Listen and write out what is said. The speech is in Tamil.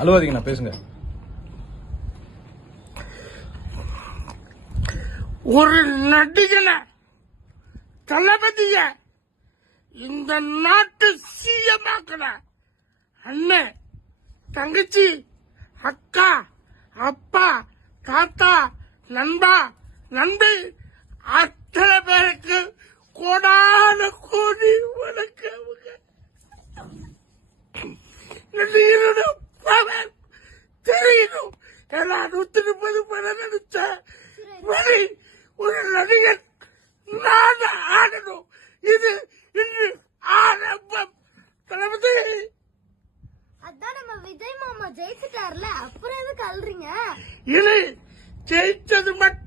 அழுவாதீங்கண்ணா, பேசுங்க. ஒரு நடிகனை தளபதிய இந்த நாட்டு சிஎமாக்கல அண்ணன், தங்கச்சி, அக்கா, அப்பா, தாத்தா, நண்பா, நண்பி அத்தனை பேருக்கு கோடான கோடி வணக்கம். தெரியணும். ஏன்னா 130 படம் நடிச்ச ஒரு நடிகர் நான் ஆடணும். இது இன்று ஆரம்பம். தளபதி, அதான் நம்ம விஜய் மாமா ஜெயிச்சுட்டார்ல, அப்புறம் எதுக்கு அல்றீங்க? இனி ஜெயிச்சது மட்டும்